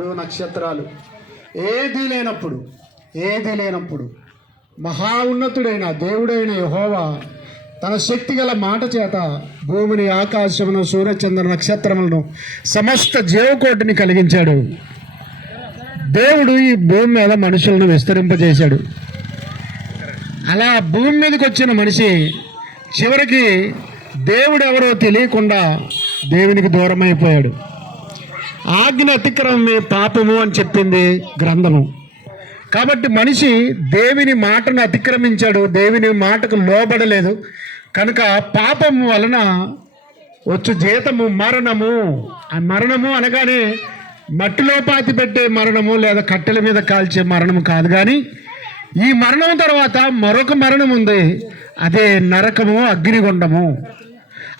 చంద్రుడు నక్షత్రాలు ఏదీ లేనప్పుడు మహా ఉన్నతుడైన దేవుడైన యెహోవా తన శక్తి గల మాట చేత భూమిని, ఆకాశమును, సూర్యచంద్ర నక్షత్రములను, సమస్త జీవకోటిని కలిగించాడు. దేవుడు ఈ భూమి మీద మనుషులను విస్తరింపజేశాడు. అలా భూమి మీదకి వచ్చిన మనిషి చివరికి దేవుడు ఎవరో తెలియకుండా దేవునికి దూరం అయిపోయాడు. ఆజ్ఞ అతిక్రమమే పాపము అని చెప్పింది గ్రంథము. కాబట్టి మనిషి దేవుని మాటను అతిక్రమించాడు, దేవుని మాటకు లోబడలేదు. కనుక పాపము వలన వచ్చు జీతము మరణము. ఆ మరణము అనగానే మట్టిలో పాతి పెట్టే మరణము లేదా కట్టెల మీద కాల్చే మరణము కాదు, కానీ ఈ మరణం తర్వాత మరొక మరణం ఉంది. అదే నరకము, అగ్నిగుండము.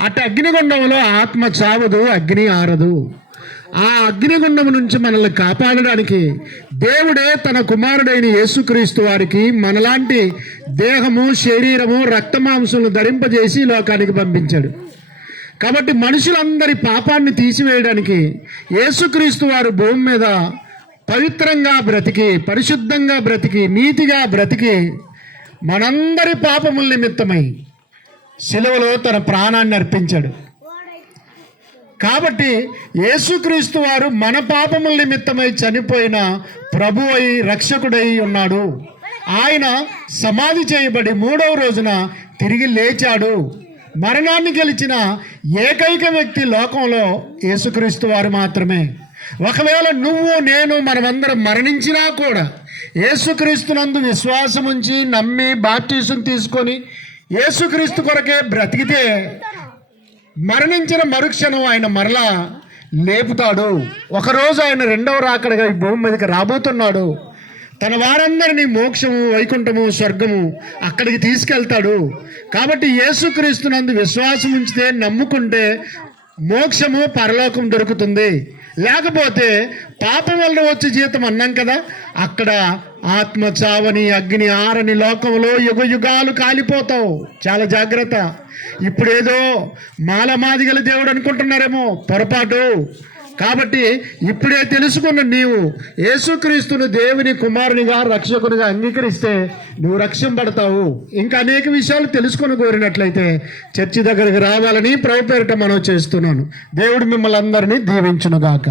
అటు అగ్నిగుండంలో ఆత్మ చావదు, అగ్ని ఆరదు. ఆ అగ్నిగుండము నుంచి మనల్ని కాపాడడానికి దేవుడే తన కుమారుడైన యేసుక్రీస్తు వారికి మనలాంటి దేహము, శరీరము, రక్తమాంసములను ధరింపజేసి లోకానికి పంపించాడు. కాబట్టి మనుషులందరి పాపాన్ని తీసివేయడానికి యేసుక్రీస్తు వారు భూమి మీద పవిత్రంగా బ్రతికి, పరిశుద్ధంగా బ్రతికి, నీతిగా బ్రతికి మనందరి పాపముల నిమిత్తమై సిలువలో తన ప్రాణాన్ని అర్పించాడు. కాబట్టి యేసుక్రీస్తు వారు మన పాపముల నిమిత్తమై చనిపోయిన ప్రభువై, రక్షకుడై ఉన్నాడు. ఆయన సమాధి చేయబడి 3వ రోజున తిరిగి లేచాడు. మరణాన్ని గెలిచిన ఏకైక వ్యక్తి లోకంలో యేసుక్రీస్తు వారు మాత్రమే. ఒకవేళ నువ్వు, నేను, మనమందరం మరణించినా కూడా యేసుక్రీస్తునందు విశ్వాసం ఉంచి నమ్మి బాప్టిజం తీసుకొని యేసుక్రీస్తు కొరకే బ్రతికితే మరణించిన మరుక్షణం ఆయన మరలా లేపుతాడు. ఒకరోజు ఆయన 2వ రాకడగా ఈ భూమి మీదకి రాబోతున్నాడు. తన వారందరినీ మోక్షము, వైకుంఠము, స్వర్గము అక్కడికి తీసుకెళ్తాడు. కాబట్టి యేసుక్రీస్తునందు విశ్వాసం ఉంచితే, నమ్ముకుంటే మోక్షము, పరలోకం దొరుకుతుంది. లేకపోతే పాపం వల్ల వచ్చే జీతం అన్నాం కదా, అక్కడ ఆత్మ చావని, అగ్ని ఆరని లోకంలో యుగ యుగాలు కాలిపోతావు. చాలా జాగ్రత్త. ఇప్పుడేదో మాలమాదిగల దేవుడు అనుకుంటున్నారేమో, పొరపాటు. కాబట్టి ఇప్పుడే తెలుసుకున్న నీవు యేసుక్రీస్తును దేవుని కుమారునిగా, రక్షకునిగా అంగీకరిస్తే నువ్వు రక్షింపబడతావు. ఇంకా అనేక విషయాలు తెలుసుకొని కోరినట్లయితే చర్చి దగ్గరికి రావాలని ప్రభు పేరిట మనం చేస్తున్నాను. దేవుడు మిమ్మల్ని అందరినీ దీవించునుగాక.